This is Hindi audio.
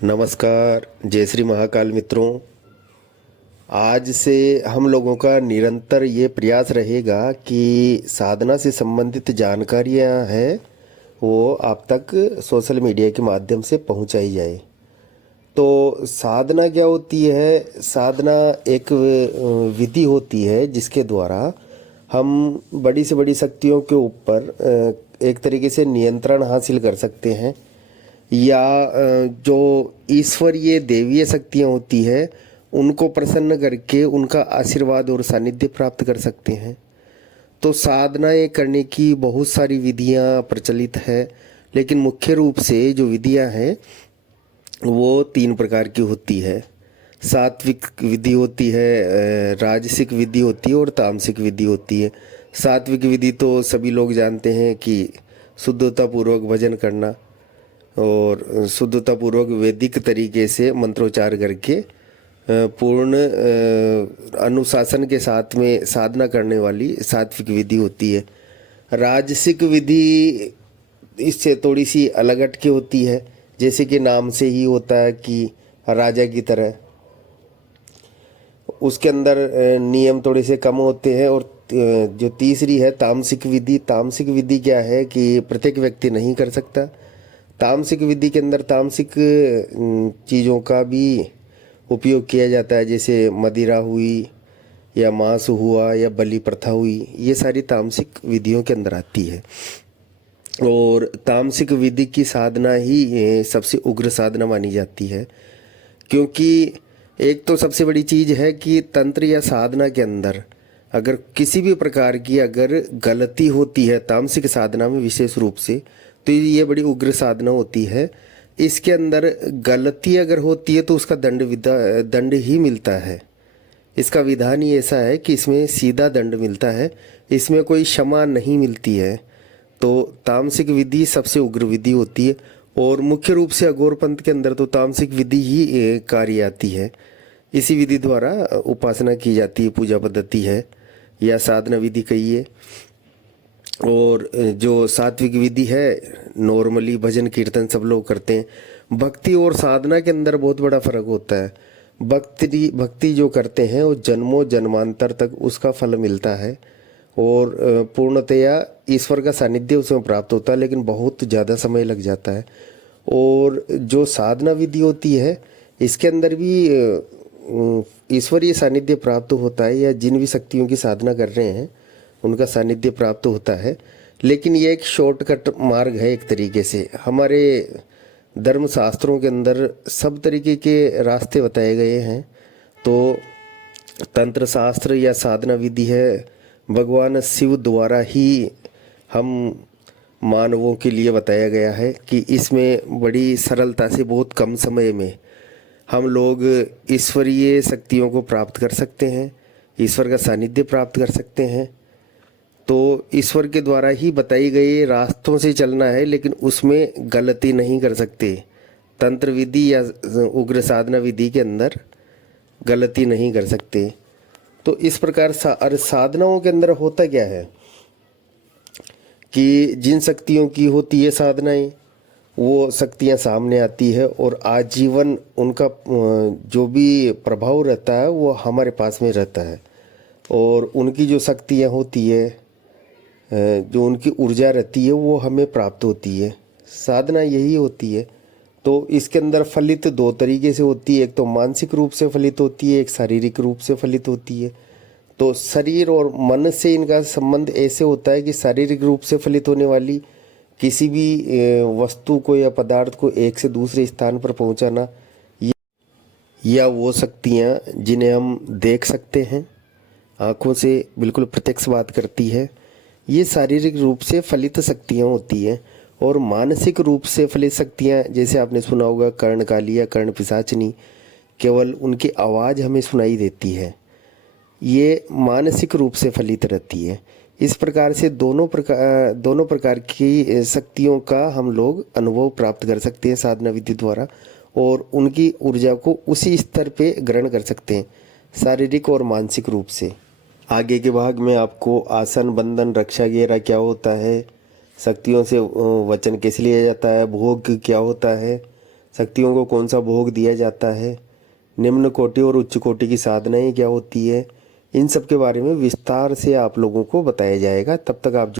नमस्कार। जय श्री महाकाल मित्रों। आज से हम लोगों का निरंतर ये प्रयास रहेगा कि साधना से संबंधित जानकारियाँ हैं वो आप तक सोशल मीडिया के माध्यम से पहुंचाई जाए। तो साधना क्या होती है? साधना एक विधि होती है जिसके द्वारा हम बड़ी से बड़ी शक्तियों के ऊपर एक तरीके से नियंत्रण हासिल कर सकते हैं, या जो ईश्वरीय देवीय शक्तियाँ होती है उनको प्रसन्न करके उनका आशीर्वाद और सानिध्य प्राप्त कर सकते हैं। तो साधनाएं करने की बहुत सारी विधियां प्रचलित है, लेकिन मुख्य रूप से जो विधियां हैं वो 3 प्रकार की होती है। सात्विक विधि होती है, राजसिक विधि होती है और तामसिक विधि होती है। सात्विक विधि तो सभी लोग जानते हैं कि शुद्धता पूर्वक भजन करना और शुद्धता पूर्वक वैदिक तरीके से मंत्रोच्चार करके पूर्ण अनुशासन के साथ में साधना करने वाली सात्विक विधि होती है। राजसिक विधि इससे थोड़ी सी अलग हटके होती है, जैसे कि नाम से ही होता है कि राजा की तरह। उसके अंदर नियम थोड़े से कम होते हैं। और जो तीसरी है तामसिक विधि। तामसिक विधि क्या है कि प्रत्येक व्यक्ति नहीं कर सकता। तामसिक विधि के अंदर तामसिक चीज़ों का भी उपयोग किया जाता है, जैसे मदिरा हुई या मांस हुआ या बलि प्रथा हुई। ये सारी तामसिक विधियों के अंदर आती है। और तामसिक विधि की साधना ही सबसे उग्र साधना मानी जाती है, क्योंकि एक तो सबसे बड़ी चीज़ है कि तंत्र या साधना के अंदर अगर किसी भी प्रकार की अगर गलती होती है तामसिक साधना में विशेष रूप से, तो ये बड़ी उग्र साधना होती है। इसके अंदर गलती अगर होती है तो उसका दंड ही मिलता है। इसका विधान ही ऐसा है कि इसमें सीधा दंड मिलता है, इसमें कोई क्षमा नहीं मिलती है। तो तामसिक विधि सबसे उग्र विधि होती है। और मुख्य रूप से अघोर पंथ के अंदर तो तामसिक विधि ही कार्य आती है। इसी विधि द्वारा उपासना की जाती है, पूजा पद्धति है या साधना विधि कहिए। और जो सात्विक विधि है नॉर्मली भजन कीर्तन सब लोग करते हैं। भक्ति और साधना के अंदर बहुत बड़ा फर्क होता है। भक्ति जो करते हैं वो जन्मों जन्मांतर तक उसका फल मिलता है और पूर्णतया ईश्वर का सानिध्य उसमें प्राप्त होता है, लेकिन बहुत ज़्यादा समय लग जाता है। और जो साधना विधि होती है इसके अंदर भी ईश्वरीय सानिध्य प्राप्त होता है, या जिन भी शक्तियों की साधना कर रहे हैं उनका सानिध्य प्राप्त होता है। लेकिन ये एक शॉर्टकट मार्ग है एक तरीके से। हमारे धर्म शास्त्रों के अंदर सब तरीके के रास्ते बताए गए हैं। तो तंत्र शास्त्र या साधना विधि है भगवान शिव द्वारा ही हम मानवों के लिए बताया गया है कि इसमें बड़ी सरलता से बहुत कम समय में हम लोग ईश्वरीय शक्तियों को प्राप्त कर सकते हैं, ईश्वर का सानिध्य प्राप्त कर सकते हैं। तो ईश्वर के द्वारा ही बताई गई रास्तों से चलना है, लेकिन उसमें गलती नहीं कर सकते। तंत्र विधि या उग्र साधना विधि के अंदर गलती नहीं कर सकते। तो इस प्रकार साधनाओं के अंदर होता क्या है कि जिन शक्तियों की होती है साधनाएं, वो शक्तियां सामने आती है और आजीवन उनका जो भी प्रभाव रहता है वो हमारे पास में रहता है। और उनकी जो शक्तियां होती है, जो उनकी ऊर्जा रहती है वो हमें प्राप्त होती है। साधना यही होती है। तो इसके अंदर फलित 2 तरीके से होती है, एक तो मानसिक रूप से फलित होती है, एक शारीरिक रूप से फलित होती है। तो शरीर और मन से इनका संबंध ऐसे होता है कि शारीरिक रूप से फलित होने वाली किसी भी वस्तु को या पदार्थ को एक से दूसरे स्थान पर पहुंचाना, या वो शक्तियाँ जिन्हें हम देख सकते हैं, आँखों से बिल्कुल प्रत्यक्ष बात करती है, ये शारीरिक रूप से फलित शक्तियाँ होती हैं। और मानसिक रूप से फलित शक्तियाँ, जैसे आपने सुना होगा कर्णकाली या कर्ण पिशाचनी, केवल उनकी आवाज़ हमें सुनाई देती है, ये मानसिक रूप से फलित रहती है। इस प्रकार से दोनों प्रकार की शक्तियों का हम लोग अनुभव प्राप्त कर सकते हैं साधना विधि द्वारा, और उनकी ऊर्जा को उसी स्तर पे ग्रहण कर सकते हैं शारीरिक और मानसिक रूप से। आगे के भाग में आपको आसन बंधन रक्षा वगैरह क्या होता है, शक्तियों से वचन कैसे लिया जाता है, भोग क्या होता है, शक्तियों को कौन सा भोग दिया जाता है, निम्न कोटि और उच्च कोटि की साधनाएं क्या होती है, इन सब के बारे में विस्तार से आप लोगों को बताया जाएगा। तब तक आप